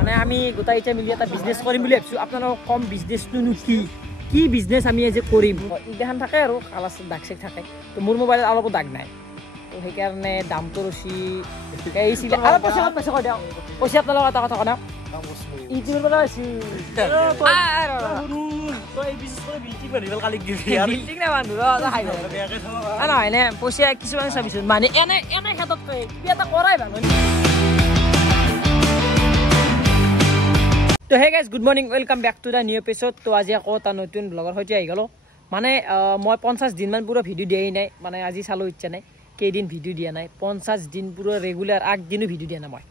মানে আমি গোটাই এতিয়া মিলি এটা বিজনেছ কৰিম বুলি ভাবিছোঁ আপোনালোকক কম বিজনেছটোনো কি বিজনেছ আমি আজি কৰিম এইগিলাখান থাকে আৰু কালাৰ দাগ চেক থাকে তো মোৰ মোবাইলত অলপো দাগ নাই তো সেইকাৰণে দামটো ৰচি এইছিলে আৰু পইচা কৈ দিয়ক পইচা আপোনালোকক এটা কথা কওঁ ইউটিউবৰ পৰা হৈছি নহয় নে পইচা কিছুমান চাবিচোন মানে এনে ক্ষেত্ৰত কিবা এটা কৰাই ভাল তো হে guys good morning welcome back to the new episode তো আজি আকৌ এটা নতুন ব্লগৰ সৈতে আহি গ'লো মানে মই 50 দিনমান পুৰা ভিডিঅ' দিয়াই নাই মানে আজি চালো ইচ্ছা নাই কেইদিন ভিডিঅ' দিয়া নাই 50 দিন পুৰা ৰেগুলাৰ আগদিনো ভিডিঅ' দিয়া নাই মই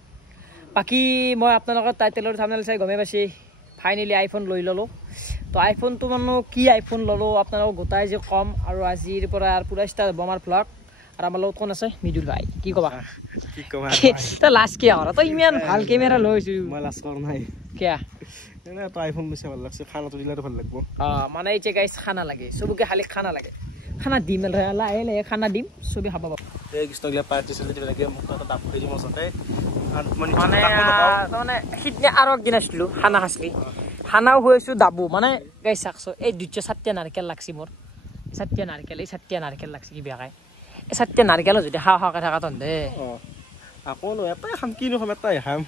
বাকী মই আপোনালোকৰ টাইটেলৰ থাম্বনেল চাই গমে পাইছে ফাইনেলি আইফোন লৈ ল'লো তো আইফোনটো মানে কি আইফোন ল'লো আপোনালোকক গোটাই যে কম আৰু আজিৰ পৰা পুৰা ষ্টাৰ্ট হ'ব আমাৰ ব্লগ আৰু আমাৰ লগত কোন আছে মৃদুল ভাই কি ক'বা তই লাষ্ট কি আৰু তই ইমান ভাল কেমেৰা লৈছো মই লাষ্ট কৰা নাই কিয়া এনে তো আইফোন বেছি ভাল লাগছে খানাটো দিলেতো ভাল লাগব মানে এই যে গাইছ খানা লাগে চবকে খালি খানা লাগে খানা দিম লাহে লাহে খানা দিম চবে খাব পাব এই কৃষ্ণগিলা পাৰ্টি চলি দিব লাগে মোক এটা দাপ কৰি দিম সঁচাতে মানে তাৰমানে সিদিনা আৰু একদিন আছিলো খানা খাইছিলি খানাও হৈছো দাবু মানে গাইছ চাকছো এই 260 নাৰিকেল লাগছি মোৰ 60 নাৰিকেল লাগছি কি বেয়াকাই এই 60 নাৰিকেল যদি খাওঁকে থকা তন্দে আকৌ এটাই খাম কিনো খাম এটাই খাম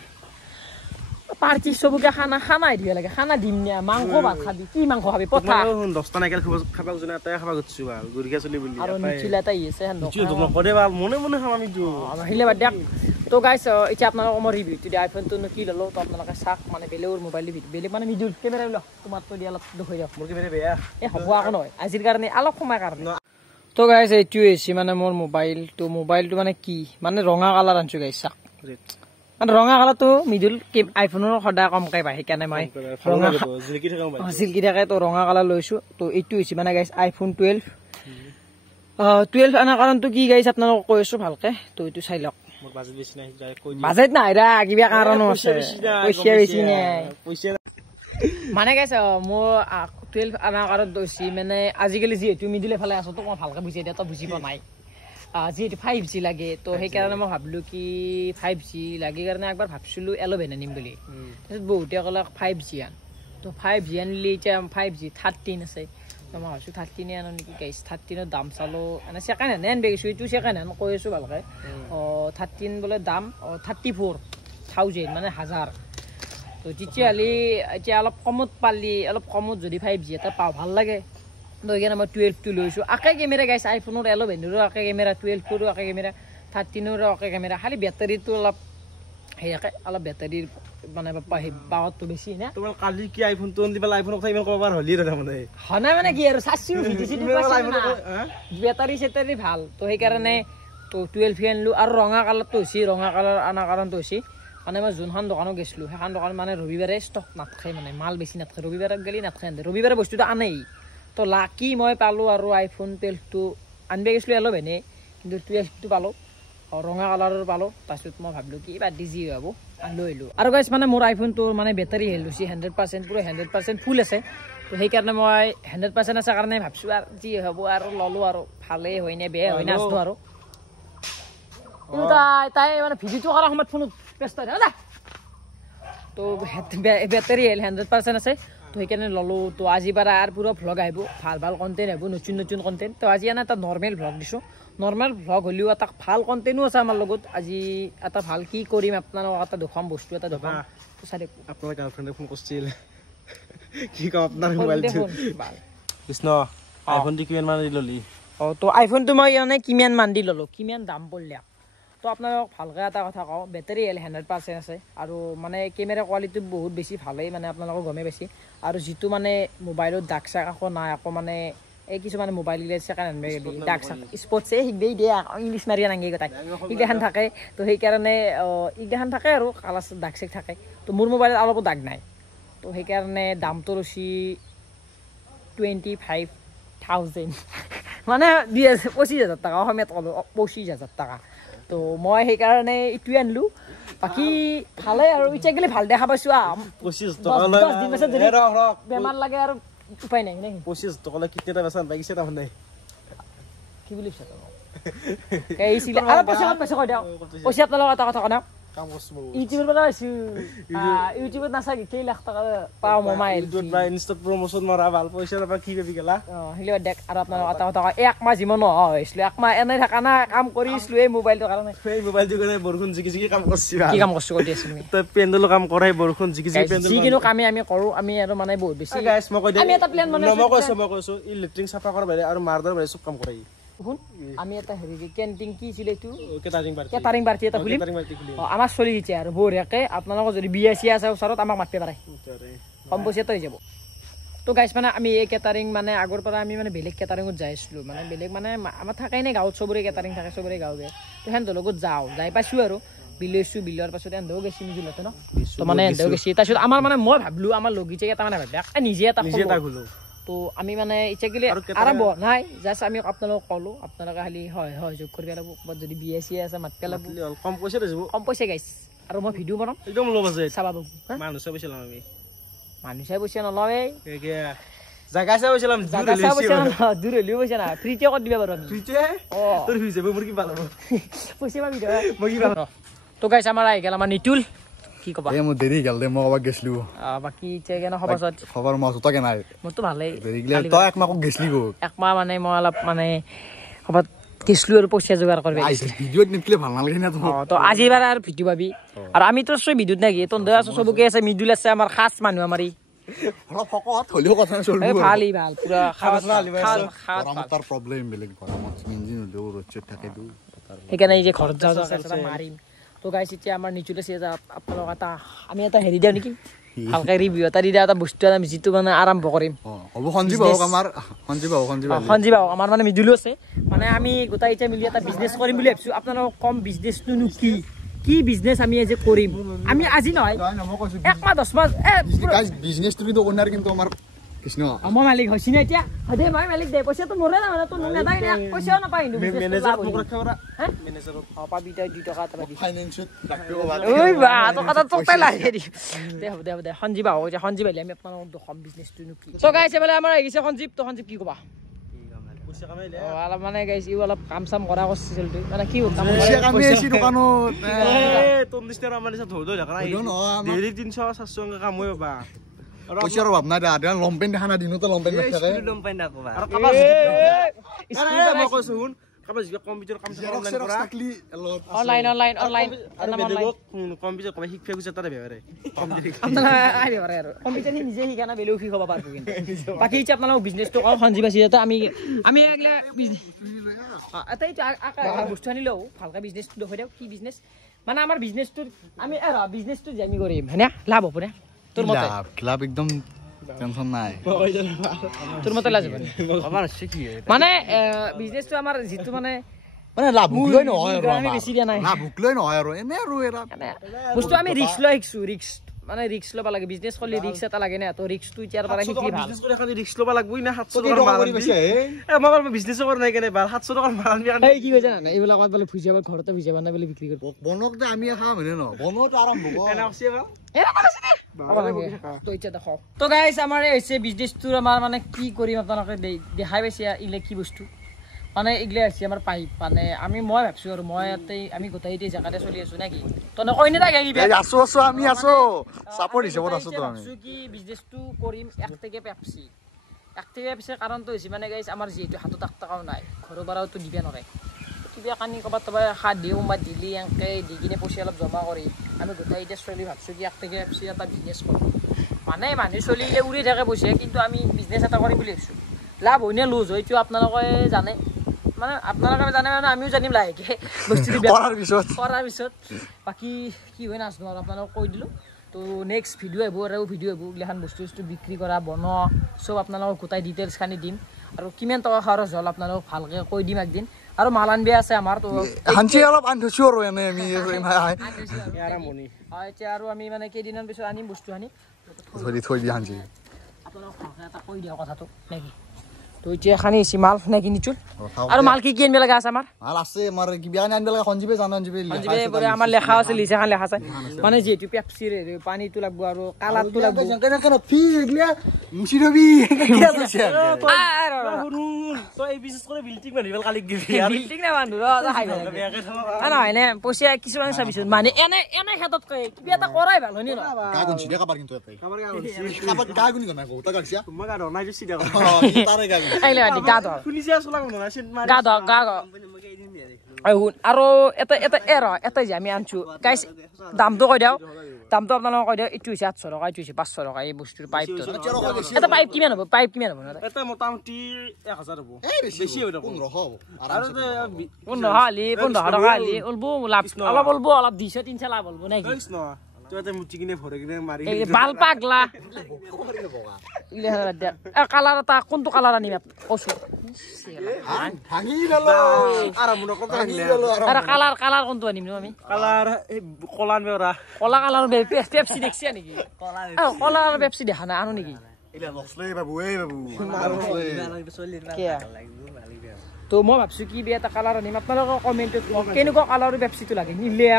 পাৰ্টি চবকে খানাই দিব লাগে খানা দিম নে মাংস ভাত খাবি কি মাংস খাবি পঠা 10টা নাৰিকেল খাবা যোনে এটাই খাবা গৈছো ভাল গুৰিকা চলি বুলি আৰু নিচিলা এটা ইছে নকৰে ভাল মনে খাম আমি তো আহিলে বাদ দিয়ক তো গাইছ এতিয়া আপোনালোকক মই ৰিভিউটো দিয়া আইফোনটো কি ল'লো তো আপোনালোকে চাওক মানে বেলেগৰ মোবাইল বেলেগ মানে মিডুল কেমেৰা লওক তোমাৰটো দিয়া অলপ দুখ হৈ দিয়ক মোৰ কেমেৰা বেয়া এই হ'ব আকৌ নহয় আজিৰ কাৰণে অলপ সময় কাৰণে তো গাইছ এইটোৱে হৈছে মানে মোৰ মোবাইলটো মানে কি মানে ৰঙা কালাৰ আনছো গাইছ চাওক মানে ৰঙা কালাৰটো মিডুল আইফোনৰ সদায় কমকৈ পায় সেইকাৰণে মই জিলকি থাকে তো ৰঙা কালাৰ লৈছো তো এইটো হৈছে মানে গাইছ আইফোন 12 আনাৰ কাৰণটো কি গাইছ আপোনালোকক কৈ আছো ভালকে তো এইটো চাই লওক বাজেট নাই ৰা কিবা কাৰণো আছে পইচা বেছি নাই মানে গাইছ মোৰ 12 আনাৰ কাৰণ দৈছি মানে আজিকালি যিহেতু মিডিল এফালে আছো তো মই ভালকে বুজাই দিয়া তই বুজি পোৱা নাই যিহেতু 5G লাগে তো সেইকাৰণে মই ভাবিলো কি 5G লাগে কাৰণে একবাৰ ভাবিছিলো 11 আনিম বুলি তাৰপিছত বহুতে ক'লে 5G আন তো 5G আনিলে এতিয়া 5G 13 আছে তো মই ভাবিছো 13 আনো নেকি গাইছ 13ৰ দাম চালো এনে ছেকেণ্ড হেণ্ড আনবে গৈছো এইটো ছেকেণ্ড হেণ্ড কৈ আছো ভালকে 13 বোলে দাম 34,000 মানে 1000 তো তেতিয়াহ'লে এতিয়া অলপ কমত পালি অলপ কমত যদি 5G এটা পাওঁ ভাল লাগে তো সেইকাৰণে মই 12টো লৈছোঁ আকে কেমেৰা গাইছ আইফোনৰ 11ৰো আকে কেমেৰা 12ৰো আকে কেমেৰা 13ৰো আকে কেমেৰা খালি বেটাৰীটো অলপ সেয়াকে অলপ বেটাৰীৰ মানে পাৱাৰটো বেছি না তোমাৰ কালি কি আইফোনটো আনি পেলাই আইফোনৰ কথা ইমান ক'ব পাৰ হলি তাৰমানে হনা মানে কি আৰু চাচিও বেটাৰী চেটাৰী ভাল তো সেইকাৰণে তো 12 আনিলোঁ আৰু ৰঙা কালাৰটো হৈছে ৰঙা কালাৰ আনাৰ কাৰণটো হৈছে মানে মই যোনখন দোকানত গৈছিলোঁ সেইখন দোকান মানে ৰবিবাৰে ষ্টক নাথাকে মানে মাল বেছি নাথাকে ৰবিবাৰে গেলি নাথাকে ৰবিবাৰে বস্তুটো আনেই তো লাকি মই পালোঁ আৰু আইফোন 12টো আনিব গৈছিলোঁ 11 কিন্তু 12টো পালোঁ ৰঙা কালাৰৰ পালোঁ তাৰপিছত মই ভাবিলোঁ কি বাদ দি যি হ'ব লৈ আহিলোঁ আৰু গাইছ মানে মোৰ আইফোনটোৰ মানে বেটাৰী হেল্থ হৈছে 100% পুৰা 100% ফুল আছে তো সেইকাৰণে মই 100% আছে কাৰণে ভাবিছোঁ আৰু যি হ'ব আৰু ল'লোঁ আৰু ভালেই হয় নে বেয়া হয় নাচটো আৰু তাই মানে ভিডিঅ'টো কৰাৰ সময়ত ফোনত ব্যস্ত হৈ থাকে তো বেটাৰী 100% আছে তো সেইকাৰণে ল'লোঁ তো আজি পৰা আৰু পুৰা ভ্লগ আহিব ভাল কণ্টেণ্ট আহিব নতুন কণ্টেণ্ট তো আজি এনে এটা নৰ্মেল ভ্লগ দিছোঁ নৰ্মেল ভ্লগ হ'লেও এটা ভাল কণ্টেণ্টো আছে আমাৰ লগত আজি এটা ভাল কি কৰিম আপোনালোকক এটা দেখুৱাম বস্তু এটা দেখুৱাম চাই আপোনাৰ গাৰ্লফ্ৰেণ্ডে ফোন কৰিছিল কি কম আপোনাৰ মোবাইলটো কৃষ্ণ আইফোনটো কিমান মান দি ল'লি তো আইফোনটো মই মানে কিমান মান দি ল'লোঁ কিমান দাম পৰিলে তো আপোনালোকক ভালকৈ এটা কথা কওঁ বেটাৰী 100% আছে আৰু মানে কেমেৰা কোৱালিটি বহুত বেছি ভালেই মানে আপোনালোকক গমেই পাইছে আৰু যিটো মানে মোবাইলত দাগ চাগ আকৌ নাই আকৌ মানে এই কিছুমানে মোবাইল ছেকেণ্ড হেণ্ড দাগ চাগ স্পৰ্টছে শিকবেই দিয়ে ইংলিছ মাৰি নাগে গোটাই এইগিলাখান থাকে তো সেইকাৰণে এইগিলাখান থাকে আৰু কালাৰ দাগ চাগ থাকে তো মোৰ মোবাইলত অলপো দাগ নাই তো সেইকাৰণে দামটো ৰচি 25,000 মানে 25,000 টকা অসমীয়াত ক'লোঁ 25,000 টকা তো মই সেইকাৰণে এইটোৱে আনিলোঁ বাকী ভালে আৰু এতিয়া গ'লে ভাল দেখা পাইছোঁ 25 টকা বেমাৰ লাগে আৰু উপায় নাই 25 টকা কেতিয়া বেচা লাগিছে তাৰমানে কি বুলি পইচা আপোনালোকক এটা কথা কওঁ কাম কৰছো ইউটিউবৰ পৰা আছো ইউটিউবত নাচাকি কেই লাখ টকা পাও মোবাইল ইউটিউবত বা ইনষ্টাত প্ৰমোচন মাৰা ভাল পইচা নাপা কি বেবি গেলা হিলো দেখ আৰু আপোনাৰ কথা এক মাহ যিমান হৈছিল এক মাহ এনে থাকা না কাম কৰিছিলো এই মোবাইলটোৰ কাৰণে এই মোবাইলটো কাৰণে বৰষুণ জিকি কাম কৰছি কি কাম কৰছো কৰি আছিলো তই পেণ্ডেলৰ কাম কৰাই বৰষুণ জিকি পেণ্ডেল যিকিনো কামে আমি কৰো আমি আৰু মানে বহুত বেছি গাইস মই কৈ দিম আমি এটা প্ল্যান মই কৈছো ই লেট্ৰিন সাফা কৰা বাৰে আৰু মাৰদাৰ বাৰে সব কাম কৰাই শুন আমি এটা হেৰি কেন্টিন কি ছিল এইটো কেটাৰিং পাৰ্টি এটা খুলিম আমাৰ চলি গিছে আৰু বঢ়িয়াকে আপোনালোকৰ যদি বিয়া চিয়া আছে ওচৰত আমাক মাতিব পাৰে কম পইচাতে হৈ যাব তো গাইছ মানে আমি এই কেটাৰিং মানে আগৰ পৰা আমি মানে বেলেগ কেটাৰিঙত যাই আছিলোঁ মানে বেলেগ মানে আমাৰ থাকাই নাই গাঁৱত চবৰে কেটাৰিং থাকে চবৰে গাঁৱে তো সেহেঁতৰ লগত যাওঁ যাই পাইছোঁ আৰু বিলৈছোঁ বিলোৱাৰ পাছত এহেঁতেও গেছি মিজিলতে ন তো মানে এহেঁতেও গেছি তাৰপিছত আমাৰ মানে মই ভাবিলোঁ আমাৰ লগিছে এটা মানে ভাবিলে নিজে এটা খোলো তো আমি মানে ইচ্ছা গেলে আৰম্ভ নাই জাষ্ট আমি আপোনালোকক ক'লোঁ আপোনালোকে খালি হয় হয় যোগ কৰিব লাগিব ক'ৰবাত যদি বিয়া চিয়া আছে মাতিব লাগিব কম পইচাতে যাব কম পইচা গাইছ আৰু মই ভিডিঅ' বনাম একদম ল' বাজেট চাবা মানুহ চাই পইচা ল'ম আমি মানুহ চাই পইচা নলওঁৱেই জাগা চাই পইচা ল'ম দূৰ হ'লেও পইচা নাই ফ্ৰীতে কৰি দিব পাৰোঁ আমি ফ্ৰীতে তোৰ হৈ যাব মোৰ কি ভাল হ'ব পইচা পাবি মই কি পাম তো গাইছ আমাৰ আহি গ'ল আমাৰ নিতুল কি কবা মোৰ দেৰি গেল দে মই কবাক গেছলো বাকি চেগেন খবৰছত খবৰ মই জোতা কেনাই মোৰতো ভালেই দেৰি গেল তই একমাহ গেছলি গো একমাহ মানে মই অলপ মানে খবৰত গেছলো আৰু পইচা যোগাৰ কৰিব ভিডিঅ'ত নিকলে ভাল নালাগে না তো আজি এবাৰ আৰু ভিডিঅ' পাবি আৰু আমি তো চব ভিডিঅ'ত নাকি তন্দে আছে চবকে আছে মিদুল আছে আমাৰ খাস মানুহ আমাৰি অলপ ফকত হলিও কথা চলবো ভালেই ভাল পুৰা খাস তাৰ প্ৰবলেম বেলেগ গৰমত ইঞ্জিন হলেও ৰচত থাকে দু সেইকাৰণে এই যে ঘৰত যাওঁ মাৰিম তো গাইছ এতিয়া আমাৰ নিচুল আছে আপোনালোক এটা আমি এটা হেৰি দিওঁ নেকি ভালকৈ ৰিভিউ এটা দি দিওঁ এটা বস্তু এটা আমি যিটো মানে আৰম্ভ কৰিম হ'ব সঞ্জীৱ হওক আমাৰ সঞ্জীৱ হওক আমাৰ মানে মিদুলো আছে মানে আমি গোটাই এতিয়া মিলি এটা বিজনেছ কৰিম বুলি ভাবিছোঁ আপোনালোকক কম বিজনেছটোনো কি বিজনেছ আমি আজি কৰিম আমি আজি নহয় একমাহ 10 মাহ বিজনেছটো কিন্তু অনাৰ কিন্তু আমাৰ কৃষ্ণ মই মালিক হৈছি না এতিয়া হদে মই মালিক দে পইচাটো মোৰে না মানে তো নেদাই না পইচাও নাপাই কিন্তু মেনেজাৰ মোক ৰখা কৰা মেনেজাৰ পাবি তই 2 টকা পাবি ফাইনান্সত ৰাখিব ভাল ওই বা তো কথা তো পেলা হেৰি দে সঞ্জীৱ আও যে সঞ্জীৱ আলি আমি আপোনালোকক দখম বিজনেছটো কি তো গাইছে বলে আমাৰ আহিছে সঞ্জীৱ তো সঞ্জীৱ কি কবা পইচা কামাইলে অলপ মানে গাইছ ইও অলপ কাম চাম কৰা কৰিছিল তুই মানে কি কাম কামি আছে দোকানত তোম নিষ্টাৰ আমাৰ নিচিনা ধৰ দেখা নাই ডেইলি 300 400 কাম হয় বা পইচাৰ অভাৱ নাই দা লম্পেন দেখা না দিনতো লম্পেন নাথাকে লম্পেন নাকবা আৰু কাবা মই কৈছো শুন কাবা জিবা কম্পিউটাৰ কাম অনলাইন কৰা অনলাইন আৰু বেলেগক কম্পিউটাৰ কবা শিক্ষা গুছা তাৰে বেৰে কম্পিউটাৰ নিজে শিকা না বেলেগ শিকাব পাৰবো কিন্তু বাকি ইচ্ছা আপোনালোক বিজনেছটো কওঁ সঞ্জীৱ আছে যাতে আমি এগলা এটা বস্তু আনিলেও ভালকৈ বিজনেছটো দেখুৱাই দিওঁ কি বিজনেছ মানে আমাৰ বিজনেছটো আমি বিজনেছটো যে আমি কৰিম হয়নে লাভ হ'ব নে তোৰ মতে ক্লাব একদম টেনশন নাই তোৰ মতে লাভ হ'ব আমাৰ কি মানে বিজনেছটো আমাৰ যিটো মানে লাভ লৈ নহয় আৰু আমি বেছি দিয়া নাই লাভ লৈ নহয় আৰু এনে আৰু এৰা বস্তু আমি ৰিস্ক লৈ শিকছো ৰিস্ক মানে ৰিস্ক ল'ব লাগে বিজনেছ কৰিলে ৰিস্ক এটা লাগে না তো ৰিস্কটো ইয়াৰ পৰা শিকি ভাল বিজনেছ কৰি খালি ৰিস্ক ল'ব লাগবই না 700 টকা মাল দিছে মই বিজনেছ কৰা নাই কেনে 700 টকা মাল আমি এই কি কৈছা না এইবিলাক বাদ বলে ফুজিয়াব ঘৰতে ফুজিয়াব না বলে বিক্ৰী কৰিব বনক যে আমি খাম হেনে ন বনত আৰম্ভ হ'ব এনা আছে বা এনা আছে দে তো ইচ্ছা দেখো তো গাইস আমাৰ এই হৈছে বিজনেছটো আমাৰ মানে কি কৰিম আপোনালোকে দেখাই পাইছে ইলে কি বস্তু মানে ইগলে আছে আমাৰ পাইপ মানে মই ভাবছো আৰু মই ইয়াতে আমি গোটাই এই জায়গাতে চলি আছো নাকি তো নকই না গাই আছো আমি আছো সাপোর্ট হিচাপত আছো তো আমি ভাবছো কি বিজনেছটো কৰিম এক থেকে পেপসি কাৰণটো হৈছে মানে গাইস আমাৰ যেটো হাতত টাকাও নাই ঘৰৰ পৰাওতো দিবে নৰে কিবা কানি কবাত তবা হাত দিও মা দিলি এনকে দি কিনে পইচা অলপ জমা কৰি আমি গোটাই এতিয়া চলি ভাবছো কি এক থেকে পেপসি এটা বিজনেছ কৰিম মানে মানুহ চলিলে উৰি থাকে পইচা কিন্তু আমি বিজনেছ এটা কৰিম বুলি ভাবছো লাভ হয়নে লুজ হয়তো আপোনালোকে জানে মানে আপোনালোকে জানে মানে আমিও জানিম লাহেকে বস্তুটো কৰাৰ পিছত বাকি কি হয় নাজনো আৰু আপোনালোকক কৈ দিলো তো নেক্সট ভিডিঅ' আহিব আৰু ভিডিঅ' আহিব এইগিলাখান বস্তু বিক্ৰী কৰা বনোৱা চব আপোনালোকক গোটাই ডিটেইলছ খানি দিম আৰু কিমান টকা খৰচ হ'ল আপোনালোকক ভালকৈ কৈ দিম একদিন আৰু মাল আনবে আছে আমাৰ তো হাঞ্চি অলপ আনথছো আৰু এনে আমি আৰামনি এতিয়া আৰু আমি মানে কেইদিনৰ পিছত আনিম বস্তু আনি থৈ দি হাঞ্চি আপোনালোকক ভালকৈ এটা কৈ দিওঁ কথাটো নেকি তো এতিয়া খানি আছে মাল নে কিনিছো আৰু মাল কি কি আনিব লগা আছে আমাৰ মাল আছে আমাৰ কিবা আনিব লগা সঞ্জীৱে পৰে আমাৰ লেখা আছে লিখা খান লেখা আছে মানে যেটো পেপচিৰ পানীটো লাগব আৰু কালাৰটো লাগব কেনে ফিজ এগলিয়া মুছি ৰবি কি আছে তো এই বিশেষ করে বিল্ডিং মারিবল কালি দিবি বিল্ডিং না বান্ধু নহয় নে পইচা কিছুমান চাবিছ মানে এনে ক্ষেত্ৰত কয় কিবা এটা কৰাই ভাল হয়নি ন কাগুন চিধা কাবাৰ কিন্তু এটাই কাবাৰ কাগুন কোনা গোটা গালছিয়া মই গা নাই চিধা তাৰে গাগুন আইলে আদি গা ধৰ পুলিশে চলাব না সিন মাৰি গা ধৰ আৰু এটা যে আমি আনছো গাইছ দামটো কৈ দিও দামটো আপোনালোকক কৈ দিও এইটো হৈছে 800 টকা এইটো হৈছে 500 টকা এই বস্তুৰ পাইপটো এটা পাইপ কিমান হ'ব এটা মোটামুটি 1000 হ'ব বেছি হ'ব 1500 হ'ব আৰু 15 টকা আলি উলবো লাভ অলপ উলবো অলপ 200 300 লাভ উলবো নাকি কইছ ন তো এটা মুটি কিনে ভরে কিনে মারি এই বাল পাগলা ইলে দেখ কালার এটা কোনটো কালার আনিম কইছো ভাঙি ললো আর মন কত ভাঙিলে আরে কালার কোনটো আনিম আমি কালার কলান বেরা কলা কালার পেপসি দেখছি নাকি কলা পেপসি দেখা না আনো নাকি ইলা লছলে বাবু কে তো মই ভাবছো কি বে এটা কালার আনিম আপোনালোকৰ কমেন্টত কেনেকুৱা কালাৰৰ পেপচিটো লাগে নীলা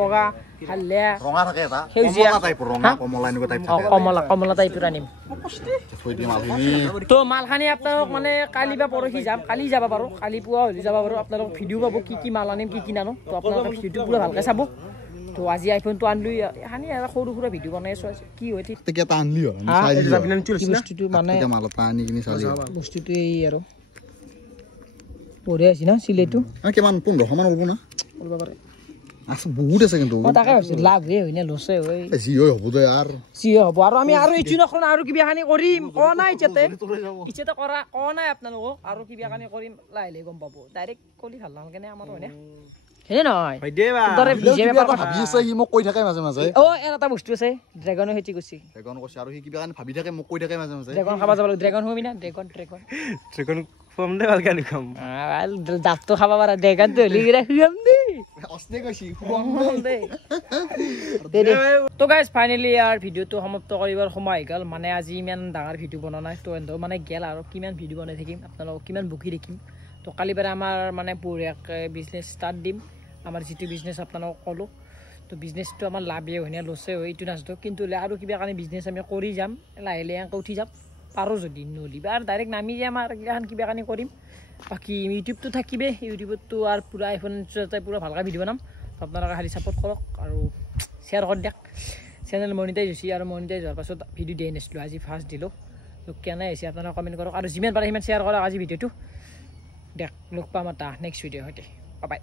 বগা হালয়া ৰঙা থাকে এটা সেউজীয়া টাইপৰ ৰঙা কমলা এনেকুৱা টাইপ থাকে কমলা টাইপৰ আনিম থৈ দিম আলহিনি তো মালখানি আপোনালোক মানে কালি বা পৰহি যাম কালি যাব পাৰো কালি পুৱা হলি যাব পাৰো আপোনালোক ভিডিও পাব কি মাল আনিম কি নানো তো আপোনালোকে ভিডিওটো পুৰা ভালকৈ চাব তো আজি আইফোনটো আনলুই হানি এটা সৰু সৰু ভিডিও বনাই আছো কি হয় ঠিক তেকে এটা আনলি হয় চাই দিও বস্তুটো মানে মাল এটা আনি কিনি চালি বস্তুটো এই আৰু পৰে আছে না সিলেটো কিমান 1500 মান হ'ব না কৰিব পাৰে আছে বহুত আছে কিন্তু তাকে ভাবছো লাভ ৰে হয় না লছে হয় জি হয় হ'ব দে আৰ জি হ'ব আৰু আমি আৰু ইচু নকৰন আৰু কিবা খানি কৰিম ক নাই ইচতে কৰা ক নাই আপোনালোক আৰু কিবা খানি কৰিম লাইলে গম পাব ডাইৰেক্ট কলি ভাল নাল কেনে আমাৰ হয়নে হেনে নহয় হয় দেবা দৰে বিজে পেপাৰ ভাবি আছে হি মোক কৈ থাকে মাজে মাজে ও এটা বস্তু আছে ড্ৰাগনৰ হেতি কৈছি ড্ৰাগন কৈছে আৰু হি কিবা কাৰণে ভাবি থাকে মোক কৈ থাকে মাজে মাজে ড্ৰাগন খাবা যাব ড্ৰাগন হবি না ড্ৰাগন ফম দে ভাল গানি খাম দাঁতটো খাবা পাৰা ড্ৰাগন তো লিৰা হুম দে অস্তে কৈছি তো গাইজ ফাইনেলি ইয়াৰ ভিডিওটো সমাপ্ত কৰিবৰ সময় গ'ল মানে আজি ইমান ডাঙৰ ভিডিও বনোৱা নাই তো এন্দো মানে গেল আৰু কিমান ভিডিও বনাই থাকিম আপোনালোকক কিমান বুকি দেখিম তো কালি বাৰে আমাৰ মানে পুৰাকৈ বিজনেছ ষ্টাৰ্ট দিম আমাৰ যিটো বিজনেছ আপোনালোকক ক'লোঁ তো বিজনেছটো আমাৰ লাভেই হয় নে লছে হয় এইটো নাজানো কিন্তু আৰু কিবা কাৰণে বিজনেছ আমি কৰি যাম লাহে লাহে এনেকৈ উঠি যাম পাৰোঁ যদি নলিবা আৰু ডাইৰেক্ট নামি যাম আৰু কিবা কাৰণে কৰিম বাকী ইউটিউবটো থাকিবে ইউটিউবতো আৰু পুৰা আইফোন পুৰা ভালকৈ ভিডিঅ' বনাম আপোনালোকে খালি ছাপোৰ্ট কৰক আৰু শ্বেয়াৰ কৰি দিয়ক চেনেল মনিটাইজ হৈছে আৰু মনিটাইজ হোৱাৰ পাছত ভিডিঅ' দিয়া নাছিলোঁ আজি ফাৰ্ষ্ট দিলোঁ তো কেনে হৈছে আপোনালোকে কমেণ্ট কৰক আৰু যিমান পাৰে সিমান শ্বেয়াৰ কৰক আজি ভিডিঅ'টো দেখ লগ পাম এটা নেক্সট ভিডিঅ'ৰ সৈতে বাই